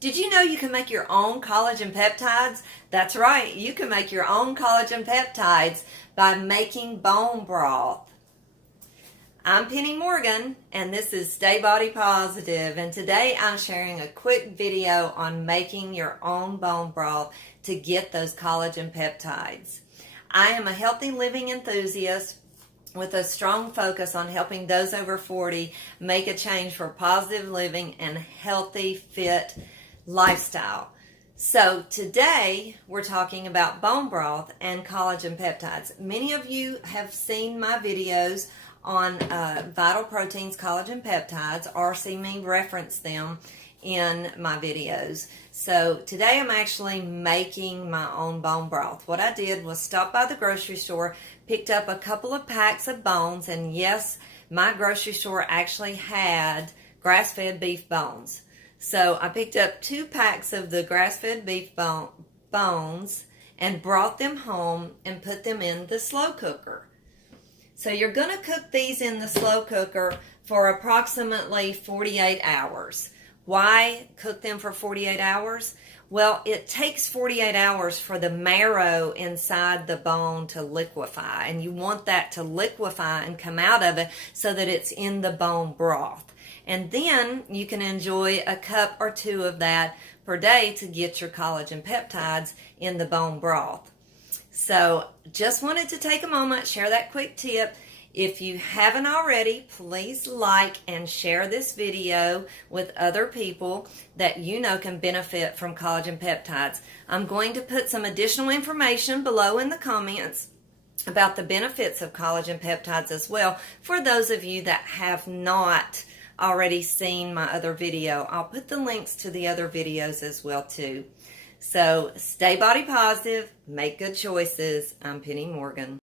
Did you know you can make your own collagen peptides? That's right, you can make your own collagen peptides by making bone broth. I'm Penny Morgan, and this is Stay Body Positive, and today I'm sharing a quick video on making your own bone broth to get those collagen peptides. I am a healthy living enthusiast with a strong focus on helping those over 40 make a change for positive living and healthy, fit lifestyle. So today we're talking about bone broth and collagen peptides. Many of you have seen my videos on Vital Proteins Collagen Peptides or see me reference them in my videos. So today I'm actually making my own bone broth. What I did was stop by the grocery store, picked up a couple of packs of bones, and yes, my grocery store actually had grass-fed beef bones. So I picked up 2 packs of the grass-fed beef bones and brought them home and put them in the slow cooker. So you're going to cook these in the slow cooker for approximately 48 hours. Why cook them for 48 hours? Well, it takes 48 hours for the marrow inside the bone to liquefy, and you want that to liquefy and come out of it so that it's in the bone broth. And then you can enjoy a cup or 2 of that per day to get your collagen peptides in the bone broth. So just wanted to take a moment, share that quick tip. If you haven't already, please like and share this video with other people that you know can benefit from collagen peptides. I'm going to put some additional information below in the comments about the benefits of collagen peptides as well for those of you that have not already seen my other video. I'll put the links to the other videos as well too. So stay body positive, make good choices. I'm Penny Morgan.